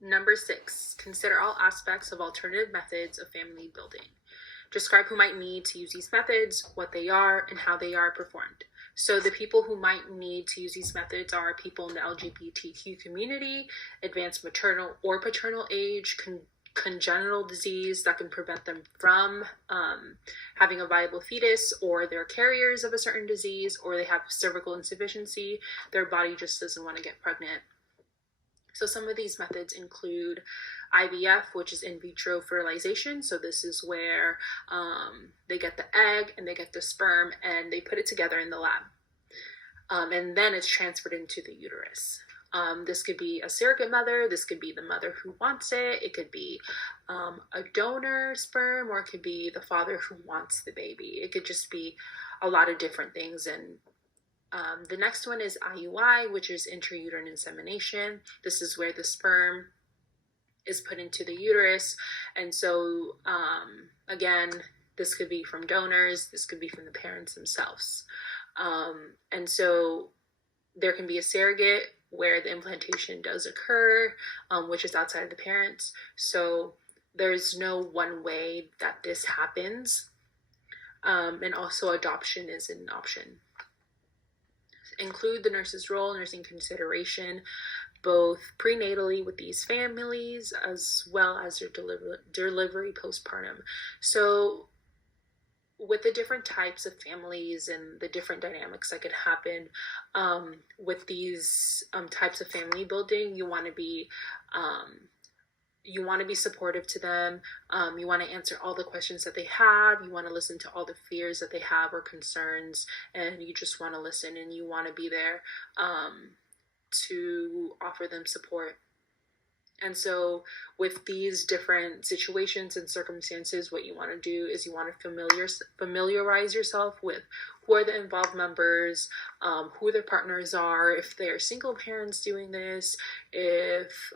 Number 6, consider all aspects of alternative methods of family building. Describe who might need to use these methods, what they are, and how they are performed. So the people who might need to use these methods are people in the LGBTQ community, advanced maternal or paternal age, congenital disease that can prevent them from having a viable fetus, or they're carriers of a certain disease, or they have cervical insufficiency. Their body just doesn't want to get pregnant. So some of these methods include IVF, which is in vitro fertilization. So this is where they get the egg and they get the sperm and they put it together in the lab. And then it's transferred into the uterus. This could be a surrogate mother. This could be the mother who wants it. It could be a donor sperm, or it could be the father who wants the baby. It could just be a lot of different things. And the next one is IUI, which is intrauterine insemination. This is where the sperm is put into the uterus. And so, again, this could be from donors. This could be from the parents themselves. And so there can be a surrogate where the implantation does occur, which is outside of the parents. So there's no one way that this happens. And also adoption is an option. Include the nurse's role, nursing consideration, both prenatally with these families as well as their delivery postpartum. So with the different types of families and the different dynamics that could happen with these types of family building, you want to be supportive to them. You want to answer all the questions that they have. You want to listen to all the fears that they have or concerns, and you just want to listen, and you want to be there to offer them support. And so with these different situations and circumstances, what you want to do is you want to familiarize yourself with who are the involved members, who their partners are, if they're single parents doing this, if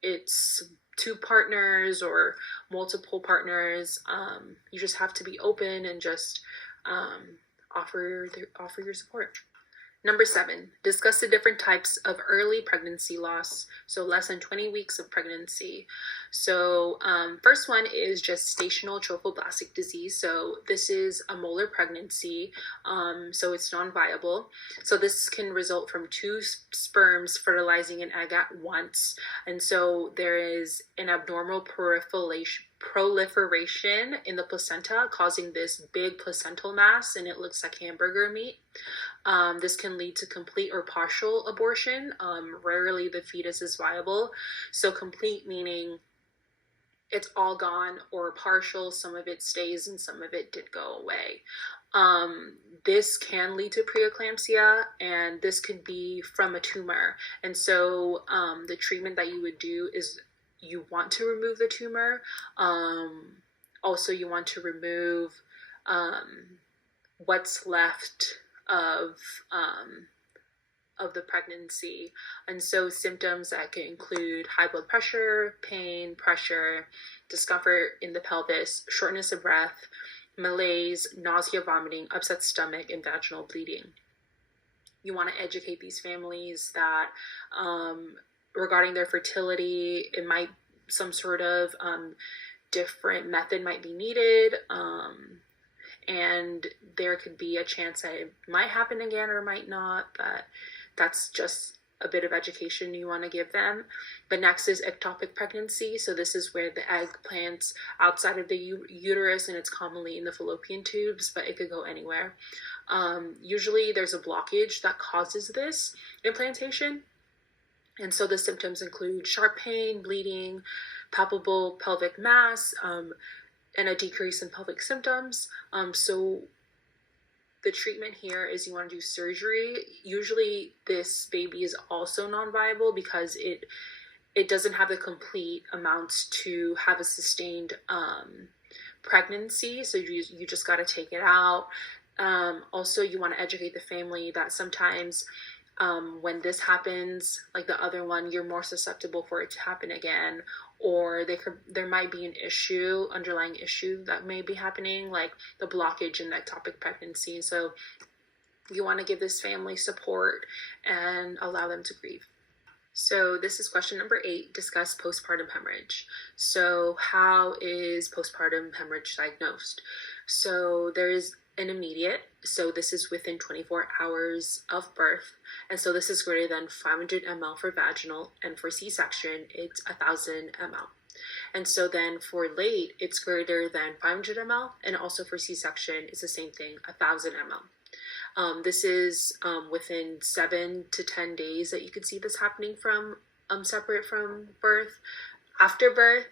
it's two partners or multiple partners. You just have to be open and just offer your support. Number 7, discuss the different types of early pregnancy loss, so less than 20 weeks of pregnancy. So first one is gestational trophoblastic disease. So this is a molar pregnancy, so it's non-viable. So this can result from 2 sperms fertilizing an egg at once. And so there is an abnormal proliferation in the placenta, causing this big placental mass, and it looks like hamburger meat. This can lead to complete or partial abortion. Rarely the fetus is viable. So complete meaning it's all gone, or partial, some of it stays and some of it did go away. This can lead to preeclampsia, and this could be from a tumor. And so the treatment that you would do is you want to remove the tumor. Also, you want to remove what's left of the pregnancy. And so symptoms that can include high blood pressure, pain, pressure, discomfort in the pelvis, shortness of breath, malaise, nausea, vomiting, upset stomach, and vaginal bleeding. You want to educate these families that regarding their fertility, it might some sort of different method might be needed. And there could be a chance that it might happen again or might not, but that's just a bit of education you want to give them. But next is ectopic pregnancy. So this is where the egg plants outside of the uterus, and it's commonly in the fallopian tubes, but it could go anywhere. Usually there's a blockage that causes this implantation. And so the symptoms include sharp pain, bleeding, palpable pelvic mass, and a decrease in pelvic symptoms. So the treatment here is you want to do surgery. Usually this baby is also non-viable because it doesn't have the complete amounts to have a sustained pregnancy. So you just got to take it out. Also, you want to educate the family that sometimes when this happens, like the other one, you're more susceptible for it to happen again, or there might be an underlying issue that may be happening, like the blockage in ectopic pregnancy. So you want to give this family support and allow them to grieve. So this is question number 8, discuss postpartum hemorrhage. So how is postpartum hemorrhage diagnosed? So there's an immediate, so this is within 24 hours of birth, and so this is greater than 500 ml for vaginal, and for C-section, it's 1,000 ml. And so then for late, it's greater than 500 ml, and also for C-section, it's the same thing, 1,000 ml. This is within 7 to 10 days that you could see this happening from separate from birth, after birth.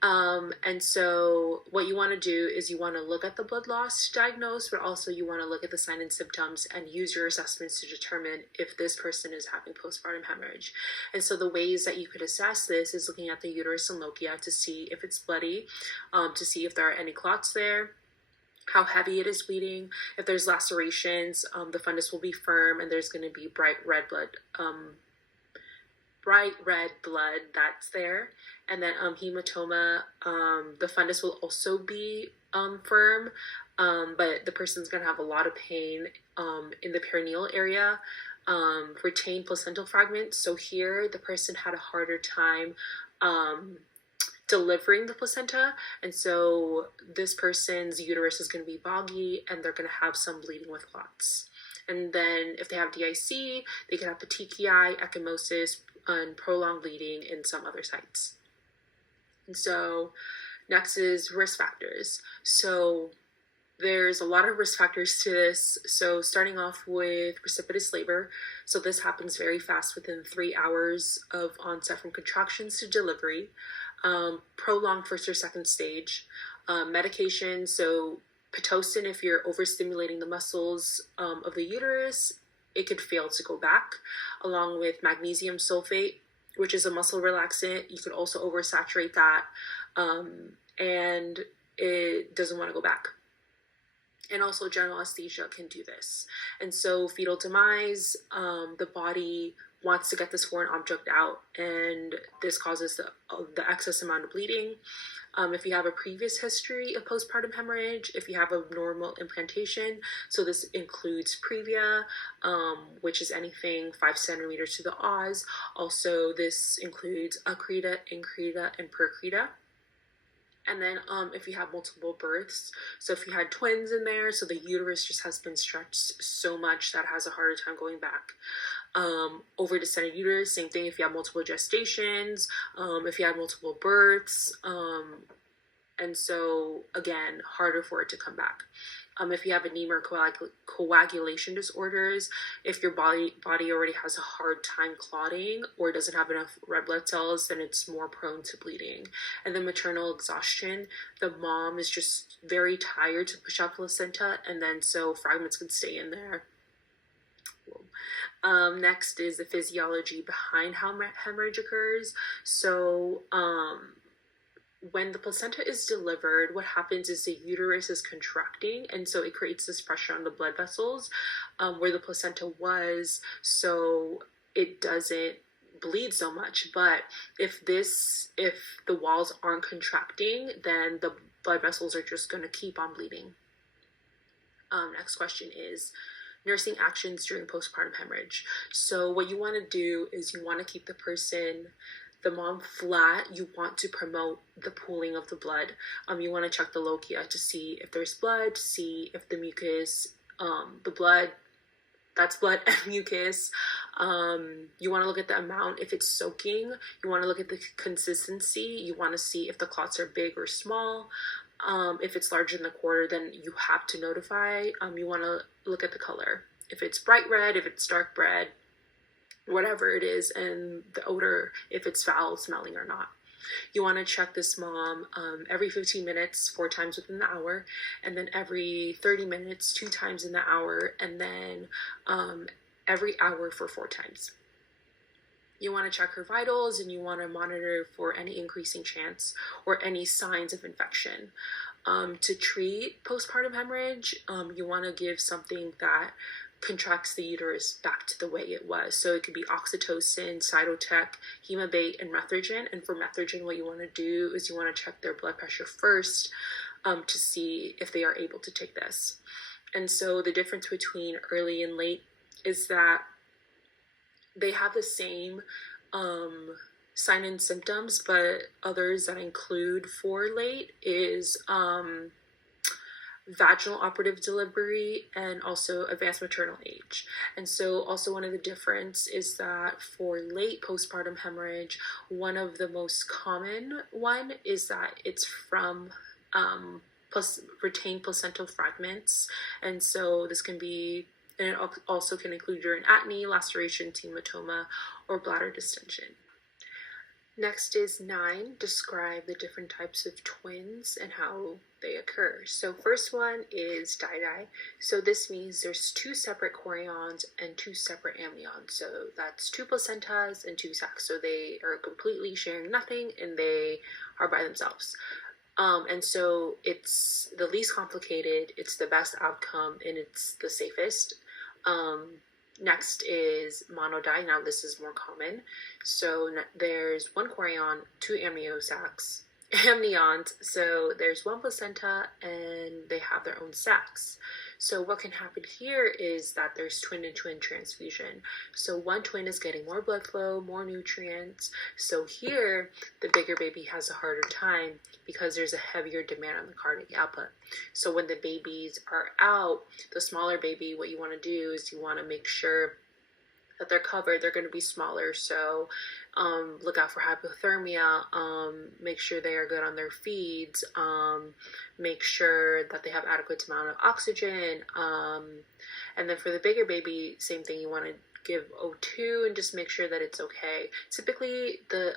And so what you want to do is you want to look at the blood loss to diagnose, but also you want to look at the signs and symptoms and use your assessments to determine if this person is having postpartum hemorrhage. And so the ways that you could assess this is looking at the uterus and lochia to see if it's bloody, to see if there are any clots there, how heavy it is bleeding. If there's lacerations, the fundus will be firm and there's going to be bright red blood that's there. And then hematoma, the fundus will also be firm, but the person's going to have a lot of pain in the perineal area. Retained placental fragments. So here the person had a harder time delivering the placenta, and so this person's uterus is going to be boggy and they're going to have some bleeding with clots. And then if they have DIC, they can have petechiae, ecchymosis, and prolonged bleeding in some other sites. And so next is risk factors. So there's a lot of risk factors to this. So starting off with precipitous labor. So this happens very fast within 3 hours of onset from contractions to delivery. Prolonged first or second stage. Medication, so Pitocin, if you're overstimulating the muscles of the uterus, it could fail to go back, along with magnesium sulfate, which is a muscle relaxant. You could also oversaturate that, and it doesn't want to go back. And also general anesthesia can do this. And so fetal demise, the body wants to get this foreign object out, and this causes the excess amount of bleeding. If you have a previous history of postpartum hemorrhage, if you have a normal implantation, so this includes previa, which is anything 5 centimeters to the os. Also, this includes accreta, increta, and percreta. And then if you have multiple births, so if you had twins in there, so the uterus just has been stretched so much that it has a harder time going back. Over descended uterus, same thing if you have multiple gestations, if you have multiple births, and so again, harder for it to come back. If you have anemia or coagulation disorders, if your body already has a hard time clotting or doesn't have enough red blood cells, then it's more prone to bleeding. And then maternal exhaustion, the mom is just very tired to push out placenta, and then so fragments can stay in there. Next is the physiology behind how hemorrhage occurs. So when the placenta is delivered, what happens is the uterus is contracting, and so it creates this pressure on the blood vessels where the placenta was, so it doesn't bleed so much. But if the walls aren't contracting, then the blood vessels are just going to keep on bleeding. Next question is nursing actions during postpartum hemorrhage. So what you want to do is you want to keep the mom flat. You want to promote the pooling of the blood. You want to check the lochia to see if there's blood, to see if the mucus, that's blood and mucus. You want to look at the amount, if it's soaking. You want to look at the consistency. You want to see if the clots are big or small. If it's larger than the quarter, then you have to notify. You want to look at the color. If it's bright red, if it's dark red, whatever it is, and the odor, if it's foul smelling or not. You want to check this mom every 15 minutes, 4 times within the hour, and then every 30 minutes, 2 times in the hour, and then every hour for 4 times. You want to check her vitals, and you want to monitor for any increasing chance or any signs of infection. To treat postpartum hemorrhage, you want to give something that contracts the uterus back to the way it was. So it could be oxytocin, cytotec, hemabate, and Methergin. And for Methergin, what you want to do is you want to check their blood pressure first to see if they are able to take this. And so the difference between early and late is that they have the same sign and symptoms, but others that include for late is vaginal operative delivery and also advanced maternal age. And so also one of the difference is that for late postpartum hemorrhage, one of the most common one is that it's from plus retained placental fragments. And so this can be, and it also can include urine atony, laceration, hematoma, or bladder distension. Next is 9, describe the different types of twins and how they occur. So first one is di-di. So this means there's 2 separate chorions and 2 separate amnions. So that's 2 placentas and 2 sacs. So they are completely sharing nothing and they are by themselves. And so it's the least complicated, it's the best outcome, and it's the safest. Next is monodi. Now this is more common. So there's 1 chorion, 2 amnions. So there's 1 placenta and they have their own sacs. So what can happen here is that there's twin and twin transfusion. So one twin is getting more blood flow, more nutrients. So here the bigger baby has a harder time because there's a heavier demand on the cardiac output. So when the babies are out, the smaller baby, what you want to do is you want to make sure that they're covered. They're going to be smaller, so look out for hypothermia, make sure they are good on their feeds, make sure that they have adequate amount of oxygen, and then for the bigger baby, same thing, you want to give O2 and just make sure that it's okay. Typically the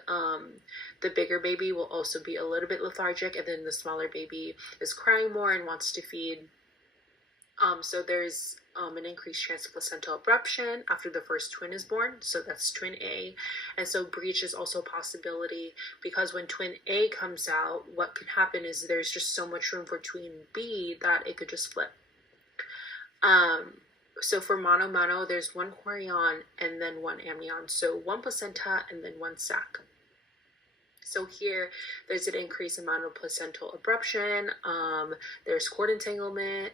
bigger baby will also be a little bit lethargic, and then the smaller baby is crying more and wants to feed. So there's an increased chance of placental abruption after the first twin is born. So that's twin A. And so breech is also a possibility because when twin A comes out, what can happen is there's just so much room for twin B that it could just flip. So for mono, there's 1 chorion and then 1 amnion. So 1 placenta and then 1 sac. So here, there's an increased amount of placental abruption, there's cord entanglement,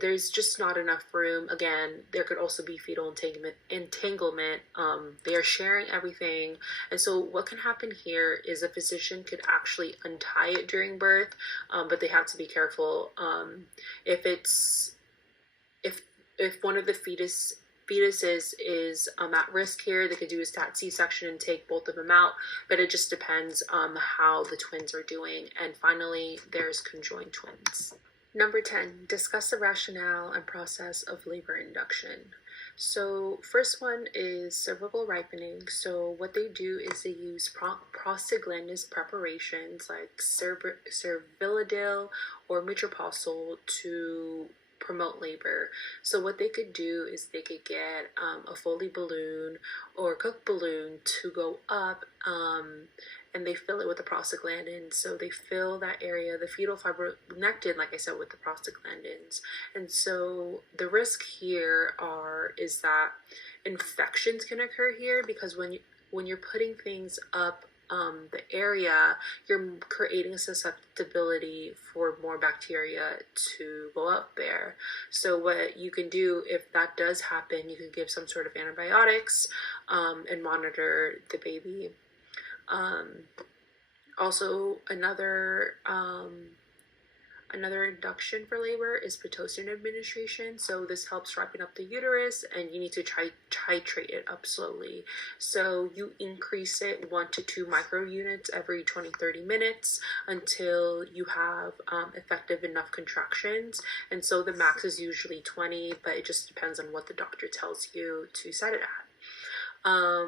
there's just not enough room. Again, there could also be fetal entanglement. They are sharing everything. And so what can happen here is a physician could actually untie it during birth, but they have to be careful. If one of the fetuses is at risk here, they could do a stat C-section and take both of them out, but it just depends how the twins are doing. And finally, there's conjoined twins. Number 10, discuss the rationale and process of labor induction. So first one is cervical ripening. So what they do is they use prostaglandins preparations like cervidil or metoprolol to promote labor. So what they could do is they could get a Foley balloon or a Cook balloon to go up, and they fill it with the prostaglandins. So they fill that area, the fetal fibronectin, like I said, with the prostaglandins. And so the risk here is that infections can occur here because when you're putting things up the area, you're creating a susceptibility for more bacteria to go up there. So what you can do if that does happen, you can give some sort of antibiotics and monitor the baby. Also, another induction for labor is Pitocin administration. So this helps ripen up the uterus, and you need to titrate it up slowly. So you increase it 1 to 2 microunits every 20-30 minutes until you have effective enough contractions. And so the max is usually 20, but it just depends on what the doctor tells you to set it at.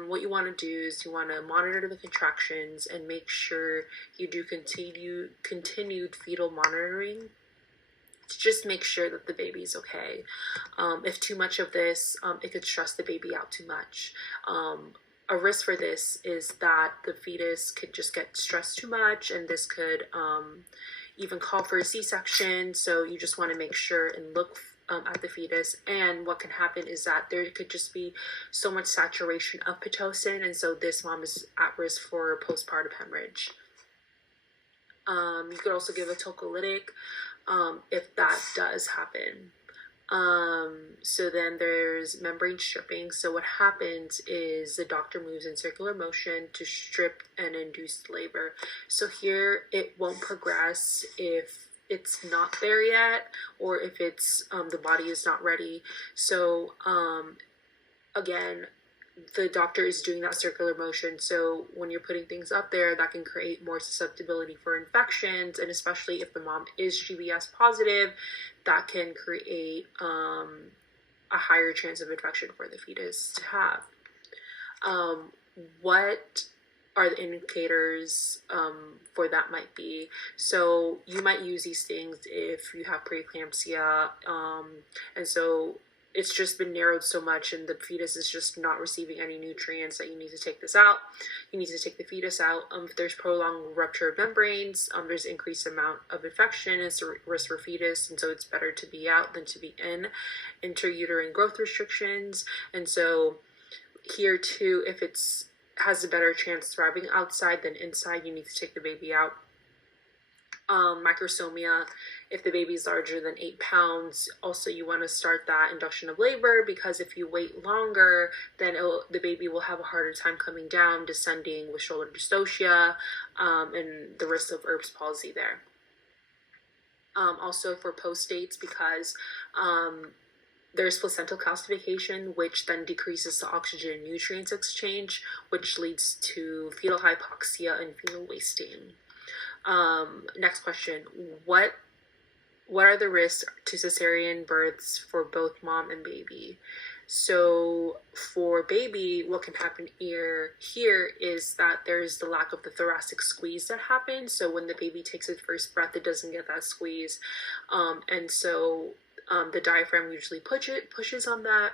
What you want to do is you want to monitor the contractions and make sure you do continued fetal monitoring to just make sure that the baby's okay. If too much of this, it could stress the baby out too much. A risk for this is that the fetus could just get stressed too much, and this could even call for a C-section. So you just want to make sure and look at the fetus. And what can happen is that there could just be so much saturation of Pitocin, and so this mom is at risk for postpartum hemorrhage. You could also give a tocolytic if that does happen. So then there's membrane stripping. So what happens is the doctor moves in circular motion to strip and induce labor. So here it won't progress if it's not there yet, or if it's the body is not ready. So again, the doctor is doing that circular motion. So when you're putting things up there, that can create more susceptibility for infections, and especially if the mom is GBS positive, that can create a higher chance of infection for the fetus to have. What are the indicators for that might be? So you might use these things if you have preeclampsia, and so it's just been narrowed so much and the fetus is just not receiving any nutrients that you need to take this out. You need to take the fetus out. If there's prolonged rupture of membranes, there's increased amount of infection. It's a risk for fetus, and so it's better to be out than to be in. Intrauterine growth restrictions, and so here too, if it's has a better chance thriving outside than inside, you need to take the baby out. Microsomia, if the baby's larger than 8 pounds, also you want to start that induction of labor, because if you wait longer, then the baby will have a harder time coming down, descending with shoulder dystocia, and the risk of Erb's palsy there. Also for postdates, because there's placental calcification, which then decreases the oxygen and nutrients exchange, which leads to fetal hypoxia and fetal wasting. Next question, what are the risks to cesarean births for both mom and baby? So for baby, what can happen here is that there's the lack of the thoracic squeeze that happens. So when the baby takes its first breath, it doesn't get that squeeze. And so the diaphragm usually pushes on that.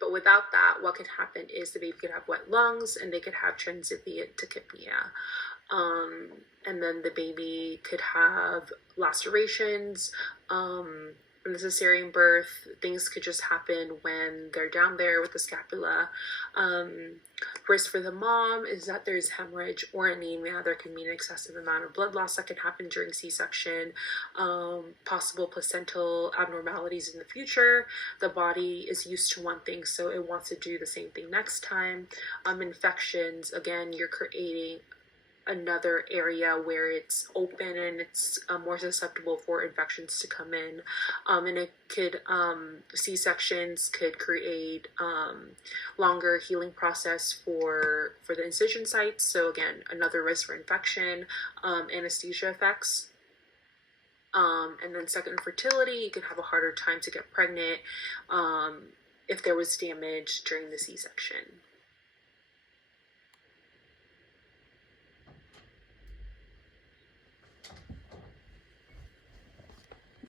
But without that, what can happen is the baby could have wet lungs and they could have transient tachypnea. And then the baby could have lacerations. In the cesarean birth, things could just happen when they're down there with the scapula. Risk for the mom is that there's hemorrhage or anemia. There can be an excessive amount of blood loss that can happen during C-section. Possible placental abnormalities in the future. The body is used to one thing, so it wants to do the same thing next time. Infections, again, you're creating another area where it's open and it's more susceptible for infections to come in, and it could C-sections could create longer healing process for the incision sites. So again, another risk for infection. Anesthesia effects, and then second, fertility, you could have a harder time to get pregnant if there was damage during the C-section.